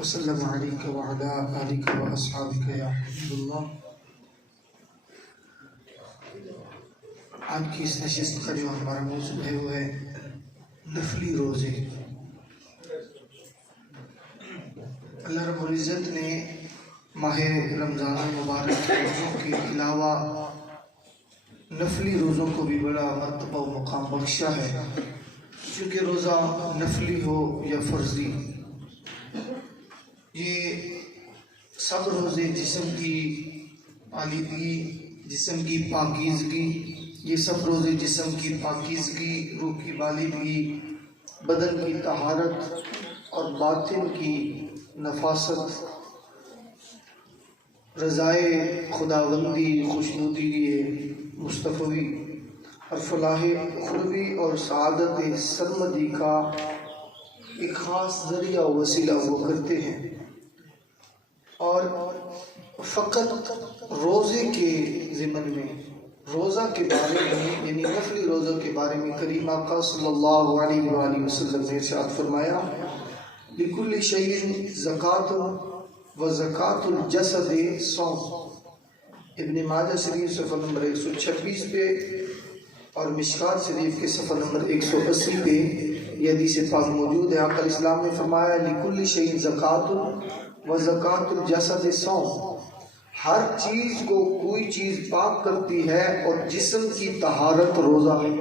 وسلم علیک وعلی آلک واصحابک یا حبیب اللہ۔ آج کی اس نشست کا جو ہمارا موضوع ہے وہ ہے نفلی روزے۔ اللہ رب العزت نے ماہ رمضان المبارک کے روزوں کے علاوہ نفلی روزوں کو بھی بڑا مرتبہ و مقام بخشا ہے، چونکہ روزہ نفلی ہو یا فرضی، یہ سب روزے جسم کی آلیدگی، جسم کی پاکیزگی، یہ سب روزے جسم کی پاکیزگی، روح کی بالغی، بدن کی طہارت اور باطن کی نفاست، رضائے خداوندی، خوشنودی مصطفی اور فلاح اخروی اور سعادت سرمدی کا ایک خاص ذریعہ و وسیلہ وہ کرتے ہیں۔ اور فقط روزے کے ضمن میں، روزہ کے بارے میں، یعنی نفلی روزوں کے بارے میں کریم آقا صلی اللہ علیہ وآلہ وسلم نے ارشاد فرمایا، لِكُلِّ شَيْءٍ زَكَاةٌ وَزَكَاةُ الْجَسَدِ صَوْمٌ۔ ابن ماجہ شریف صفحہ نمبر 126 پہ اور مشکات شریف کے صفحہ نمبر 180 پہ یہ حدیث پاک موجود ہے۔ آقا اسلام نے فرمایا، لِكُلِّ شَيْءٍ زَكَاةٌ وَزَكَاةُ الْجَسَدِ صَوْمٌ۔ ہر چیز کو کوئی چیز پاک کرتی ہے اور جسم کی طہارت روزہ ہے۔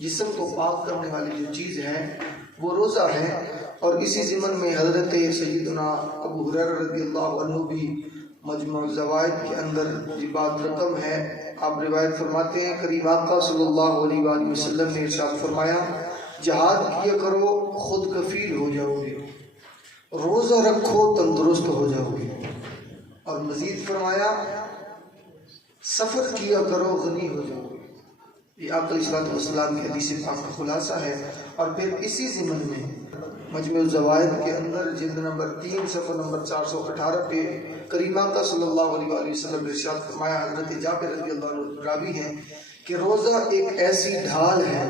جسم کو پاک کرنے والی جو چیز ہے وہ روزہ ہے۔ اور اسی ضمن میں حضرت سیدنا ابو ہریرہ رضی اللہ عنہ بھی مجموع الزوائد کے اندر یہ بات رقم ہے، آپ روایت فرماتے ہیں، کریم آقا صلی اللہ علیہ وآلہ وسلم نے ارشاد فرمایا، جہاد کیا کرو خود کفیل ہو جاؤ گے، روزہ رکھو تندرست ہو جاؤ گے، اور مزید فرمایا سفر کیا کرو غنی ہو جاؤ گے۔ یہ آقا علیہ السلام کی حدیث پاک کا خلاصہ ہے۔ اور پھر اسی ضمن میں مجموع الزوائد کے اندر جلد نمبر 3 صفحہ نمبر 418 پہ کریم آقا صلی اللہ علیہ وآلہ وسلم نے ارشاد فرمایا، حضرت جابر رضی اللہ عنہ راوی ہیں کہ روزہ ایک ایسی ڈھال ہے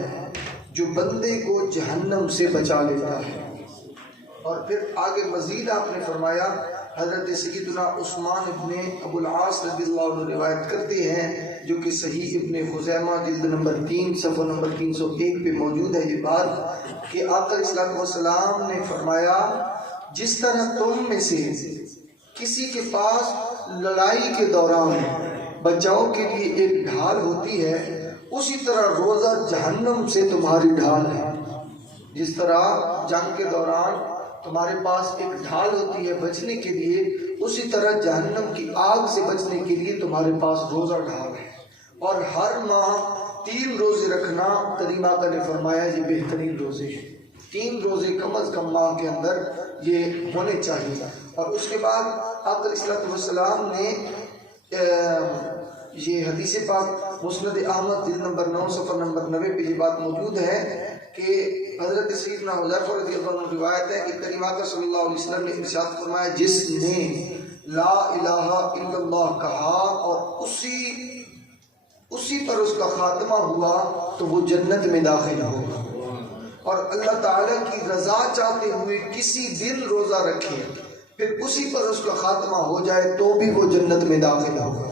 جو بندے کو جہنم سے بچا لیتا ہے۔ اور پھر آگے مزید آپ نے فرمایا، حضرت سیدنا عثمان ابن ابو العاص رضی اللہ عنہ روایت کرتے ہیں، جو کہ صحیح ابن خزیمہ جلد نمبر 3 صفحہ نمبر 301 پہ موجود ہے یہ بات، کہ آقا صلی اللہ علیہ وسلم نے فرمایا، جس طرح تم میں سے کسی کے پاس لڑائی کے دوران بچاؤ کے لیے ایک ڈھال ہوتی ہے، اسی طرح روزہ جہنم سے تمہاری ڈھال ہے۔ جس طرح جنگ کے دوران تمہارے پاس ایک ڈھال ہوتی ہے بچنے کے لیے، اسی طرح جہنم کی آگ سے بچنے کے لیے تمہارے پاس روزہ ڈھال ہے۔ اور ہر ماہ 3 روزے رکھنا، کریم آقا نے فرمایا یہ بہترین روزے ہیں۔ 3 روزے کم از کم ماہ کے اندر یہ ہونے چاہیے۔ اور اس کے بعد آقا علیہ السلام نے یہ حدیث پاک مسند احمد جلد نمبر 9 صفحہ نمبر 90 پہ یہ بات موجود ہے کہ حضرت سیدنا حذیفہ رضی اللہ عنہ روایت ہے کہ کریم آقا صلی اللہ علیہ وسلم نے ارشاد فرمایا، جس نے لا الہ الا اللہ کہا اور اسی پر اس کا خاتمہ ہوا تو وہ جنت میں داخل ہوگا۔ اور اللہ تعالیٰ کی رضا چاہتے ہوئے کسی دن روزہ رکھے پھر اسی پر اس کا خاتمہ ہو جائے تو بھی وہ جنت میں داخل ہوگا۔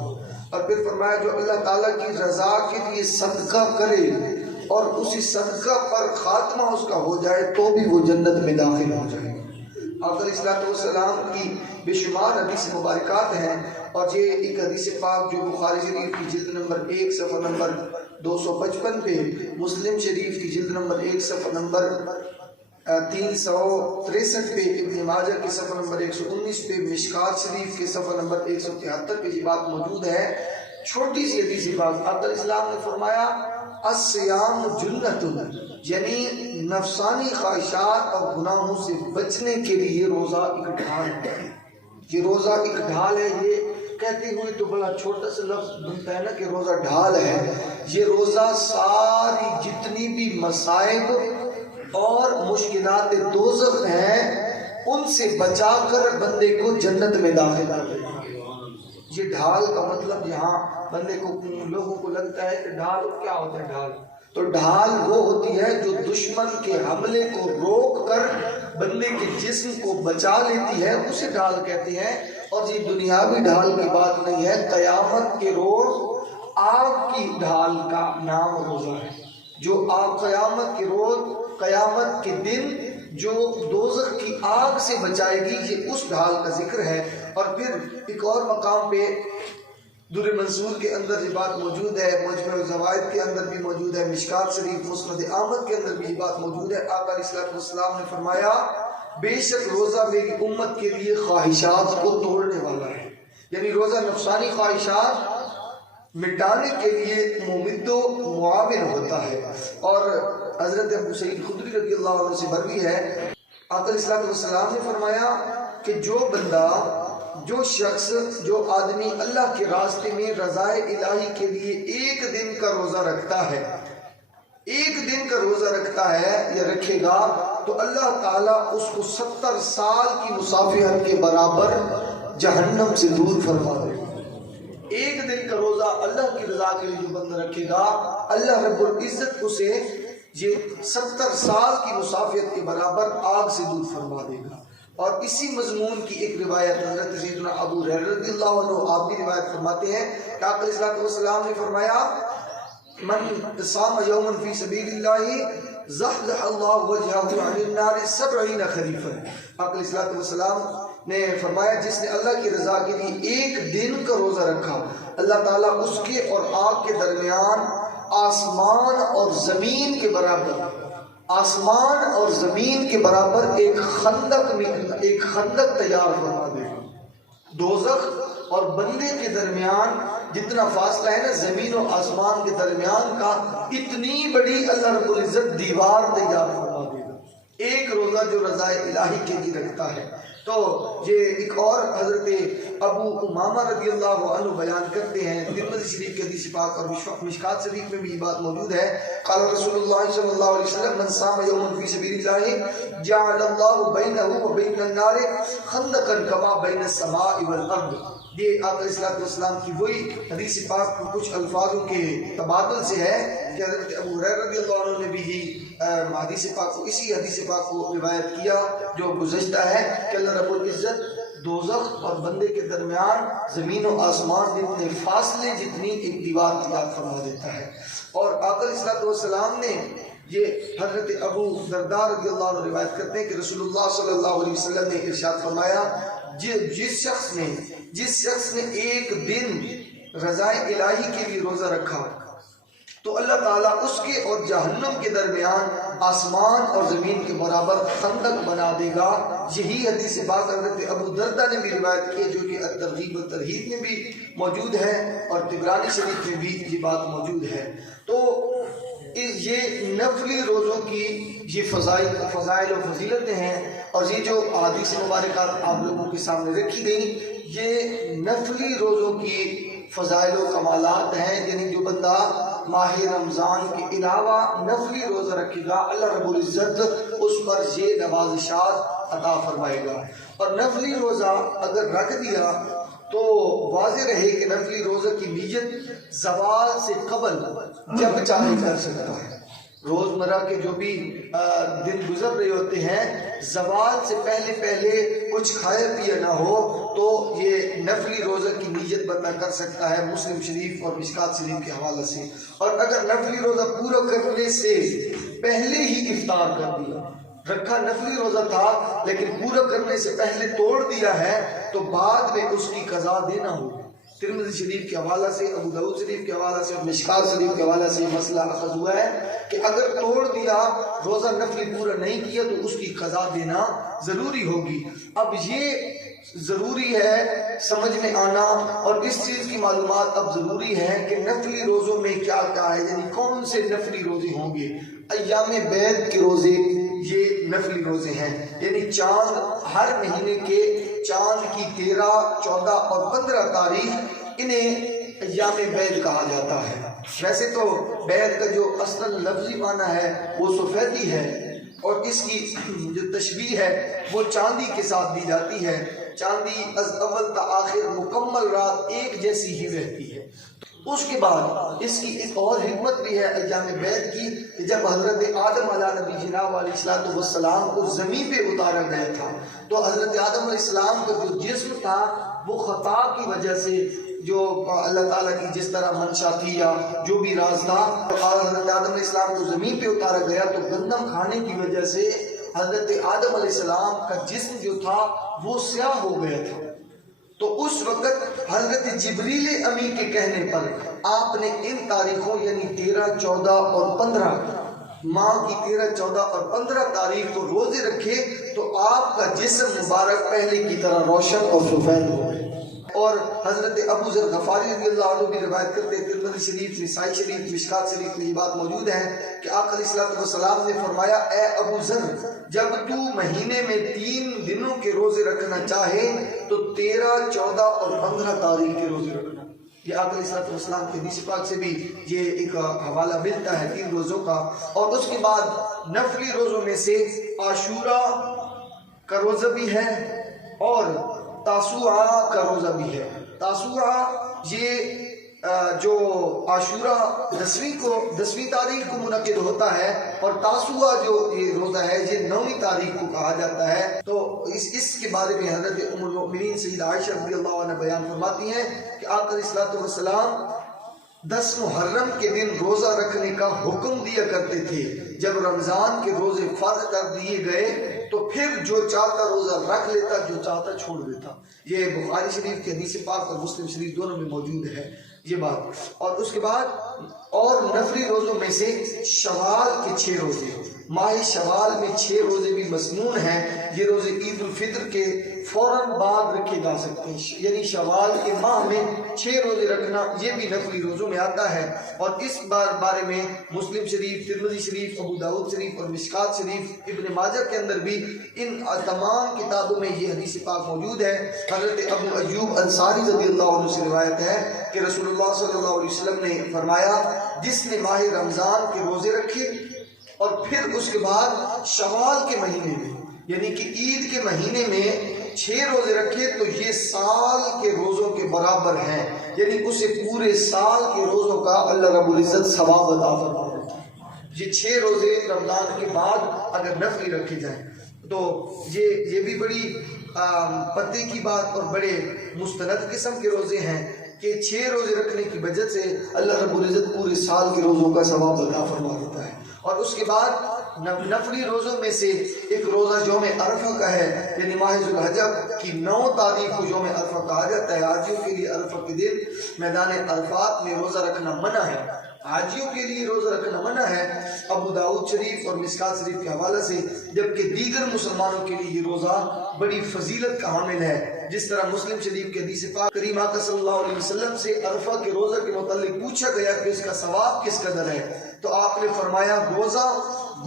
اور پھر فرمایا، جو اللہ تعالیٰ کی رضا کے لیے صدقہ کرے اور اسی صدقہ پر خاتمہ اس کا ہو جائے تو بھی وہ جنت میں داخل ہو جائے گا۔ آقا علیہ السلام کی بے شمار حدیث مبارکات ہیں، اور یہ ایک حدیث پاک جو بخاری شریف کی جلد نمبر 1 صفحہ نمبر 255 پہ، مسلم شریف کی جلد نمبر 1 صفحہ نمبر 363 پہ، ابن ماجہ کی صفحہ نمبر 119 پہ، مشکات شریف کے صفحہ نمبر 173 پہ یہ بات موجود ہے۔ چھوٹی سی حدیث بات، آقا علیہ السلام نے فرمایا، الصیام جنت، یعنی نفسانی خواہشات اور گناہوں سے بچنے کے لیے روزہ ایک ڈھال ہے۔ یہ روزہ ایک ڈھال ہے۔ یہ کہتے ہوئے تو بڑا چھوٹا سا لفظ بنتا ہے نا کہ روزہ ڈھال ہے۔ یہ روزہ ساری جتنی بھی مصائب اور مشکلات دوزخ ہیں ان سے بچا کر بندے کو جنت میں داخل کر دے گا۔ یہ ڈھال کا مطلب یہاں بندے کو، لوگوں کو لگتا ہے کہ ڈھال کیا ہوتا ہے، تو ڈھال وہ ہوتی ہے جو دشمن کے حملے کو روک کر بندے کے جسم کو بچا لیتی ہے، اسے ڈھال کہتے ہیں۔ اور یہ دنیاوی ڈھال کی بات نہیں ہے، قیامت کے روز آگ کی ڈھال کا نام روزہ ہے، جو آگ قیامت کے روز، قیامت کے دن جو دوزخ کی آگ سے بچائے گی، یہ اس ڈھال کا ذکر ہے۔ اور پھر ایک اور مقام پہ در منصور کے اندر یہ بات موجود ہے، مجمع الزوائد کے اندر بھی موجود ہے، مشکات شریف مسند احمد کے اندر بھی یہ بات موجود ہے۔ آقا علیہ السلام نے فرمایا بے شک روزہ میری امت کے لیے خواہشات کو توڑنے والا ہے، یعنی روزہ نفسانی خواہشات مٹانے کے لیے ممد و معاون ہوتا ہے۔ اور حضرت ابو سعید خدری رضی اللہ عنہ سے مروی ہے، آقا علیہ السلام نے فرمایا کہ جو بندہ، جو شخص، جو آدمی اللہ کے راستے میں رضائے الہی کے لیے ایک دن کا روزہ رکھتا ہے، ایک دن کا روزہ رکھتا ہے یا رکھے گا، تو اللہ تعالیٰ اس کو 70 سال کی مسافرت کے برابر جہنم سے دور فرما دے گا۔ ایک دن کا روزہ اللہ کی رضا کے لیے جو بندہ رکھے گا، اللہ رب العزت اسے یہ 70 سال کی مسافرت کے برابر آگ سے دور فرما دے گا۔ اور اسی مضمون کی ایک روایت حضرت سیدنا ابو ہریرہ رضی اللہ عنہ آپ بھی روایت فرماتے ہیں کہ آقا علیہ السلام نے فرمایا من صام یوما فی سبیل اللہ زحزح اللہ وجہہ عن النار 70 خریفا۔ آقا علیہ السلام نے فرمایا جس نے اللہ کی رضا کے لیے ایک دن کا روزہ رکھا، اللہ تعالیٰ اس کے اور آگ کے درمیان آسمان اور زمین کے برابر، آسمان اور زمین کے برابر ایک خندق تیار فرما دے گا۔ دوزخ اور بندے کے درمیان جتنا فاصلہ ہے نا زمین و آسمان کے درمیان کا، اتنی بڑی اللہ رب العزت دیوار تیار فرما دے گا ایک روزہ جو رضائے الہی کے لیے رکھتا ہے۔ تو یہ ایک اور حضرت ابو امامہ رضی اللہ عنہ بیان کرتے ہیں، ترمذی شریف کے حدیث پاک اور مشکات شریف میں بھی یہ بات موجود ہے، قال رسول اللہ صلی اللہ علیہ وسلم من صام یوما فی سبیل اللہ جعل اللہ بینہ وبین النار خندقا کما بین السماء والارض۔ یہ آقا علیہ السلام کی وہی حدیث پاک کچھ الفاظوں کے تبادل سے ہے کہ حضرت ابو ہریرہ رضی اللہ عنہ نے بھی حدیث پاک کو، اسی حدیث پاک کو روایت کیا جو گزشتہ ہے کہ اللہ رب العزت دوزخ اور بندے کے درمیان زمین و آسمان جتنے فاصلے جتنی ایک دیوار تیار فرما دیتا ہے۔ اور آقا علیہ السلام نے یہ حضرت ابو درداء رضی اللہ عنہ روایت کرتے ہیں کہ رسول اللہ صلی اللہ علیہ وسلم نے ارشاد فرمایا جس شخص نے ایک دن رضائے الہی کے لیے روزہ رکھا تو اللہ تعالیٰ اس کے اور جہنم کے درمیان آسمان اور زمین کے برابر خندق بنا دے گا۔ یہی حدیث پاک حضرت ابو درداء نے بھی روایت کی جو کہ ترغیب و ترہیب میں بھی موجود ہے اور طبرانی شریف میں بھی یہ بات موجود ہے۔ تو یہ نفلی روزوں کی یہ فضائل و فضیلتیں ہیں، اور یہ جو احادیث مبارکات آپ لوگوں کے سامنے رکھی گئی یہ نفلی روزوں کی فضائل و کمالات ہیں، یعنی جو بندہ ماہ رمضان کے علاوہ نفلی روزہ رکھے گا اللہ رب العزت اس پر یہ نوازشات عطا فرمائے گا۔ اور نفلی روزہ اگر رکھ دیا تو واضح رہے کہ نفلی روزہ کی نیت زوال سے قبل جب چاہے کر سکتا ہے۔ روزمرہ کے جو بھی دن گزر رہے ہوتے ہیں، زوال سے پہلے کچھ کھائے پیے نہ ہو تو یہ نفلی روزہ کی نیت بندہ کر سکتا ہے، مسلم شریف اور مشکات شریف کے حوالے سے۔ اور اگر نفلی روزہ پورا کرنے سے پہلے ہی افطار کر دیا، رکھا نفلی روزہ تھا لیکن پورا کرنے سے پہلے توڑ دیا ہے تو بعد میں اس کی قضا دینا ہوگا۔ ترمذی شریف کے حوالہ سے، ابو داؤد شریف کے حوالہ سے اور مشکات شریف کے حوالہ سے یہ مسئلہ اخذ ہوا ہے کہ اگر توڑ دیا، روزہ نفلی پورا نہیں کیا تو اس کی قضا دینا ضروری ہوگی۔ اب یہ ضروری ہے سمجھ میں آنا، اور اس چیز کی معلومات اب ضروری ہے کہ نفلی روزوں میں کیا کیا ہے، یعنی کون سے نفلی روزے ہوں گے۔ ایام بیت کے روزے یہ نفلی روزے ہیں، یعنی چاند ہر مہینے کے چاند کی 13، 14 اور 15 تاریخ انہیں ایام بیت کہا جاتا ہے۔ ویسے تو بیت کا جو اصل لفظی معنی ہے وہ سفیدی ہے، اور اس کی جو تشبیہ ہے وہ چاندی کے ساتھ دی جاتی ہے۔ چاندی از اول تا آخر مکمل رات ایک جیسی ہی رہتی ہے۔ اس کے بعد اس کی ایک اور حکمت بھی ہے ایام بیعت کی کہ جب حضرت آدم علیہ نبی جناب علیہ الصلوۃ والسلام کو زمین پہ اتارا گیا تھا تو حضرت آدم علیہ السلام کا جو جسم تھا وہ خطا کی وجہ سے جو اللہ تعالیٰ کی جس طرح منشا تھی یا جو بھی راز تھا، حضرت آدم علیہ السلام کو زمین پہ اتارا گیا تو گندم کھانے کی وجہ سے حضرت آدم علیہ السلام کا جسم جو تھا وہ سیاہ ہو گیا تھا۔ تو اس وقت حضرت جبریل امین کے کہنے پر آپ نے ان تاریخوں یعنی 13، 14 اور 15 ماہ کی 13، 14 اور 15 تاریخ کو روزے رکھے تو آپ کا جسم مبارک پہلے کی طرح روشن اور سفید ہو گئے۔ اور حضرت ابو ذر غفاری رضی اللہ عنہ بھی روایت کرتے ہیں، ترمذی شریف، نسائی شریف، مشکات شریف میں یہ بات موجود ہے کہ آقا علیہ الصلوۃ والسلام نے فرمایا، اے ابو ذر جب تو مہینے میں 3 دنوں کے روزے رکھنا چاہے تو 13، 14 اور 15 تاریخ کے روزے رکھنا۔ یہ آقا علیہ الصلوۃ والسلام کے حدیث پاک سے بھی یہ ایک حوالہ ملتا ہے 3 روزوں کا۔ اور اس کے بعد نفلی روزوں میں سے عاشورہ کا روزہ بھی ہے اور تاسوعہ کا روزہ بھی ہے۔ تاسوعہ یہ جو عاشورہ 10ویں تاریخ کو منعقد ہوتا ہے اور تاسوعہ جو یہ روزہ ہے یہ 9ویں تاریخ کو کہا جاتا ہے۔ تو اس کے بارے میں حضرت ام المؤمنین سیدہ عائشہ رضی اللہ عنہ بیان فرماتی ہیں کہ آقا علیہ الصلوۃ والسلام 10 محرم کے دن روزہ رکھنے کا حکم دیا کرتے تھے۔ جب رمضان کے روزے فرض کر دیے گئے تو پھر جو چاہتا روزہ رکھ لیتا، جو چاہتا چھوڑ دیتا۔ یہ بخاری شریف کے حدیث پاک اور مسلم شریف دونوں میں موجود ہے یہ بات۔ اور اس کے بعد اور نفلی روزوں میں سے شوال کے 6 روزے، ماہ شوال میں 6 روزے بھی مسنون ہیں۔ یہ روزے عید الفطر کے فوراً بعد رکھے جا سکتے ہیں، یعنی شوال کے ماہ میں 6 روزے رکھنا یہ بھی نفلی روزوں میں آتا ہے۔ اور اس بارے میں مسلم شریف، ترمذی شریف، ابو داؤد شریف اور مشکات شریف، ابن ماجہ کے اندر بھی ان تمام کتابوں میں یہ حدیث پاک موجود ہے۔ حضرت ابو ایوب انصاری رضی اللہ عنہ سے روایت ہے کہ رسول اللہ صلی اللہ علیہ وسلم نے فرمایا، جس نے ماہ رمضان کے روزے رکھے اور پھر اس کے بعد شوال کے مہینے میں یعنی کہ عید کے مہینے میں 6 روزے رکھے تو یہ سال کے روزوں کے برابر ہیں، یعنی اسے پورے سال کے روزوں کا اللہ رب العزت ثواب عطا فرماتا ہے۔ یہ 6 روزے رمضان کے بعد اگر نفلی رکھے جائیں تو یہ بھی بڑی پتے کی بات اور بڑے مستند قسم کے روزے ہیں کہ 6 روزے رکھنے کی وجہ سے اللہ رب العزت پورے سال کے روزوں کا ثواب عطا فرما دیتا ہے۔ اور اس کے بعد نفلی روزوں میں سے ایک روزہ یوم عرفہ کا ہے، یعنی ماہ ذوالحجہ کی 9 تاریخ کو یوم عرفہ کہا جاتا ہے۔ حاجیوں کے لیے عرفہ کے دن میدان عرفات میں روزہ رکھنا منع ہے، حاجیوں کے لیے روزہ رکھنا منع ہے، ابو داؤد شریف اور مشکات شریف کے حوالے سے، جبکہ دیگر مسلمانوں کے لیے یہ روزہ بڑی فضیلت کا حامل ہے۔ جس طرح مسلم شریف کے حدیث پاک کریم آقا صلی اللہ علیہ وسلم سے عرفہ کے روزہ کے متعلق پوچھا گیا کہ اس کا ثواب کس قدر ہے، تو آپ نے فرمایا روزہ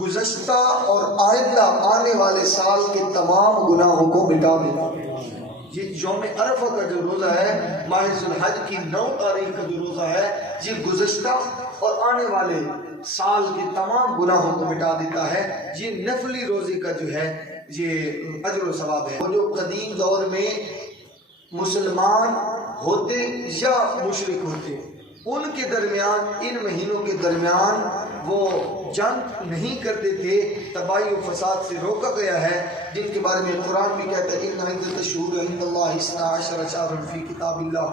گزشتہ اور آئندہ آنے والے سال کے تمام گناہوں کو مٹا دیتا ہے۔ یہ یوم عرفہ کا جو روزہ ہے، ماہ ذوالحج کی 9 تاریخ کا جو روزہ ہے، یہ گزشتہ اور آنے والے سال کے تمام گناہوں کو مٹا دیتا ہے۔ یہ نفلی روزے کا جو ہے یہ اجر و ثواب ہے۔ وہ جو قدیم دور میں مسلمان ہوتے یا مشرک ہوتے، ان کے درمیان، ان مہینوں کے درمیان وہ جنگ نہیں کرتے تھے، تباہی و فساد سے روکا گیا ہے، جن کے بارے میں قرآن بھی کہتا ہے ان عدۃ الشہور عند اللہ 12 شہرا فی کتاب اللہ۔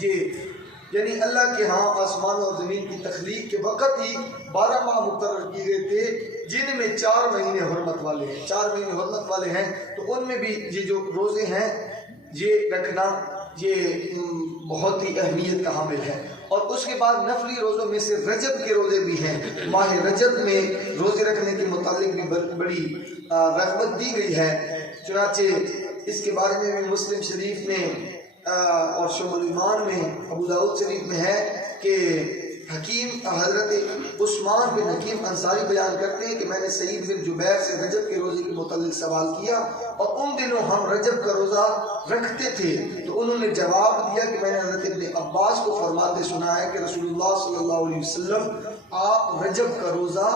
یہ یعنی اللہ کے ہاں آسمان اور زمین کی تخلیق کے وقت ہی 12 ماہ مقرر کیے گئے تھے، جن میں 4 مہینے حرمت والے ہیں، 4 مہینے حرمت والے ہیں۔ تو ان میں بھی یہ جو روزے ہیں یہ رکھنا یہ بہت ہی اہمیت کا حامل ہے۔ اور اس کے بعد نفلی روزوں میں سے رجب کے روزے بھی ہیں۔ ماہ رجب میں روزے رکھنے کے متعلق بھی بڑی رغبت دی گئی ہے، چنانچہ اس کے بارے میں بھی مسلم شریف میں اور شعب الایمان میں، ابو داؤد شریف میں ہے کہ حکیم حضرت عثمان بن حکیم انصاری بیان کرتے ہیں کہ میں نے سعید بن جبیر سے رجب کے روزے کے متعلق سوال کیا اور ان دنوں ہم رجب کا روزہ رکھتے تھے، تو انہوں نے جواب دیا کہ میں نے حضرت ابن عباس کو فرماتے سنا ہے کہ رسول اللہ صلی اللہ علیہ وسلم آپ رجب کا روزہ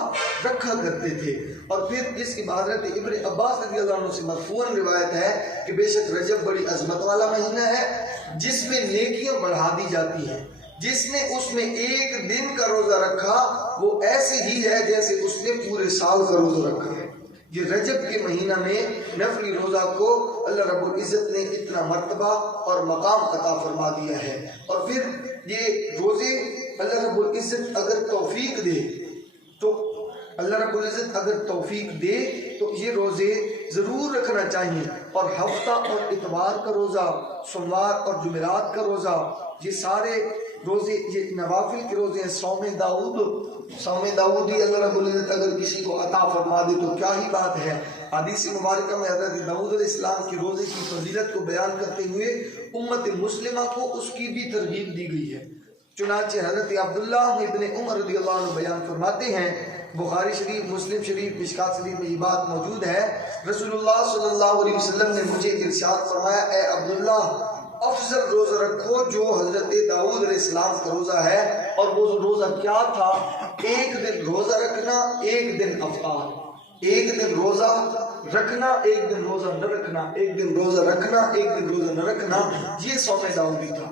رکھا کرتے تھے۔ اور پھر اس کی حضرت ابن عباس رضی اللہ عنہ سے مرفوعاً روایت ہے کہ بے شک رجب بڑی عظمت والا مہینہ ہے، جس میں نیکیاں بڑھا دی جاتی ہیں، جس نے اس میں ایک دن کا روزہ رکھا وہ ایسے ہی ہے جیسے اس نے پورے سال کا روزہ رکھا ہے۔ یہ رجب کے مہینہ میں نفلی روزہ کو اللہ رب العزت نے اتنا مرتبہ اور مقام عطا فرما دیا ہے۔ اور پھر یہ روزے اللہ رب العزت اگر توفیق دے تو یہ روزے ضرور رکھنا چاہیے۔ اور ہفتہ اور اتوار کا روزہ، سوموار اور جمعرات کا روزہ، یہ سارے روزے یہ نوافل کے روزے ہیں۔ صوم داؤدی اللہ رب العزت اگر کسی کو عطا فرما دے تو کیا ہی بات ہے۔ حدیث مبارکہ میں حضرت داؤد علیہ السلام کی روزے کی فضیلت کو بیان کرتے ہوئے امت مسلمہ کو اس کی بھی ترغیب دی گئی ہے۔ چنانچہ حضرت عبداللہ ابن عمر رضی اللہ عنہ بیان فرماتے ہیں، بخاری شریف، مسلم شریف، مشکات شریف میں یہ بات موجود ہے، رسول اللہ صلی اللہ علیہ وسلم نے مجھے ارشاد فرمایا، اے عبداللہ افضل روزہ رکھو جو حضرت داؤد علیہ السلام کا روزہ ہے۔ اور وہ روزہ کیا تھا؟ ایک دن روزہ رکھنا، ایک دن افطار، ایک دن روزہ رکھنا، ایک دن روزہ نہ رکھنا، ایک دن روزہ رکھنا، ایک دن روزہ نہ رکھنا، یہ صوم داؤدی تھا۔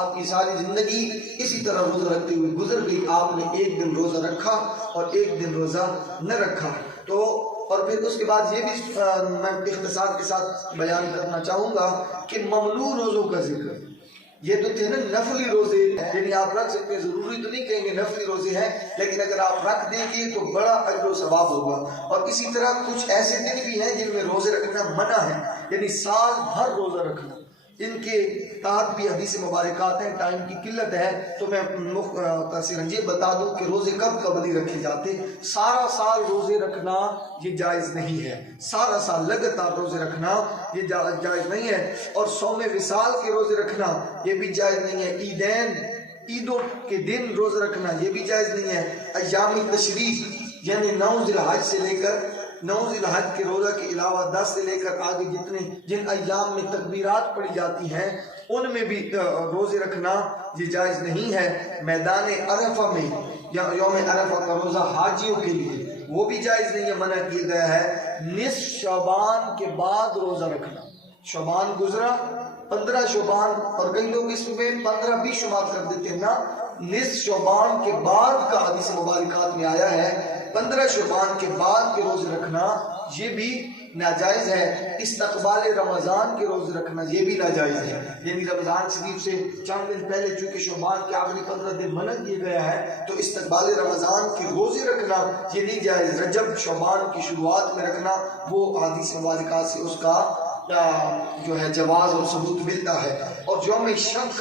آپ کی ساری زندگی اسی طرح روزہ رکھتے ہوئے گزر گئی، آپ نے ایک دن روزہ رکھا اور ایک دن روزہ نہ رکھا۔ تو اور پھر اس کے بعد یہ بھی میں اختصار کے ساتھ بیان کرنا چاہوں گا کہ ممنوع روزوں کا ذکر، یہ تو تھے نا نفلی روزے، یعنی آپ رکھ سکتے ہیں، ضروری تو نہیں کہیں گے نفلی روزے ہیں، لیکن اگر آپ رکھ دیں گے تو بڑا اجر و ثواب ہوگا۔ اور اسی طرح کچھ ایسے دن بھی ہیں جن میں روزے رکھنا منع ہے، یعنی سال بھر روزہ رکھنا، ان کے تحت بھی حدیث مبارکات ہیں۔ ٹائم کی قلت ہے تو میں مختصراً یہ بتا دوں کہ روزے کب کب نہیں رکھے جاتے۔ سارا سال روزے رکھنا یہ جائز نہیں ہے، سارا سال لگاتار روزے رکھنا یہ جائز نہیں ہے۔ اور صوم وصال کے روزے رکھنا یہ بھی جائز نہیں ہے۔ عیدوں کے دن روزہ رکھنا یہ بھی جائز نہیں ہے۔ ایام تشریق یعنی 9 ذی الحج سے لے کر 9 ذی الحج کے روزہ کے علاوہ 10 سے لے کر آگے جن ایام میں تکبیرات پڑھی جاتی ہیں ان میں بھی روزے رکھنا یہ جائز نہیں ہے۔ میدان عرفہ میں یا یوم عرفہ کا روزہ حاجیوں کے لیے وہ بھی جائز نہیں ہے، منع کیا گیا ہے۔ نصف شعبان کے بعد روزہ رکھنا، شعبان گزرا 15 شعبان، اور کئی لوگ اس میں 15 بھی شمار کر دیتے ہیں نا، نصف شعبان کے بعد کا حدیث مبارکات میں آیا ہے، 15 شعبان کے بعد کے روزے رکھنا یہ بھی ناجائز ہے۔ استقبال رمضان کے روزے رکھنا یہ بھی ناجائز ہے، یعنی رمضان شریف سے چند دن پہلے چونکہ شعبان کے آخری 15 دن منع کیا گیا ہے تو استقبال رمضان کے روزے رکھنا یہ نہیں جائز۔ رجب شعبان کی شروعات میں رکھنا وہ حدیث مبارکات سے اس کا جو ہے جواز اور ثبوت ملتا ہے۔ اور یوم شک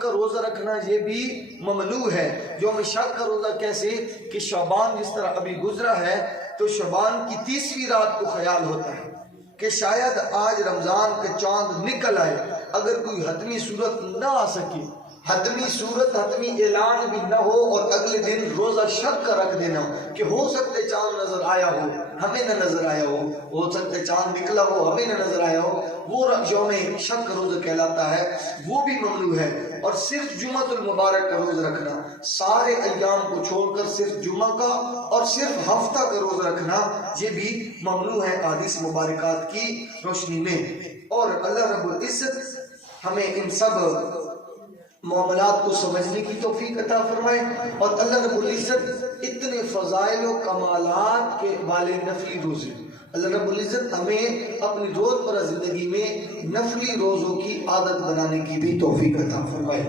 کا روزہ رکھنا یہ بھی ممنوع ہے۔ یوم شک کا روزہ کیسے کہ شعبان جس طرح ابھی گزرا ہے تو شعبان کی 30ویں رات کو خیال ہوتا ہے کہ شاید آج رمضان کا چاند نکل آئے، اگر کوئی حتمی صورت نہ آ سکے، حتمی اعلان بھی نہ ہو اور اگلے دن روزہ شک کا رکھ دینا کہ ہو سکتے چاند نظر آیا ہو ہمیں نہ نظر آیا ہو سکتے چاند نکلا ہو ہمیں نہ نظر آیا ہو، وہ یوم شک کا روزہ کہلاتا ہے، وہ بھی ممنوع ہے۔ اور صرف جمعۃ المبارک کا روزہ رکھنا، سارے ایام کو چھوڑ کر صرف جمعہ کا اور صرف ہفتہ کا روزہ رکھنا یہ بھی ممنوع ہے حدیث مبارکات کی روشنی میں۔ اور اللہ رب العزت ہمیں ان سب معاملات کو سمجھنے کی توفیق عطا فرمائے، اور اللہ رب العزت اتنے فضائل و کمالات کے والے نفلی روزے، اللہ رب العزت ہمیں اپنی روزمرہ زندگی میں نفلی روزوں کی عادت بنانے کی بھی توفیق عطا فرمائے۔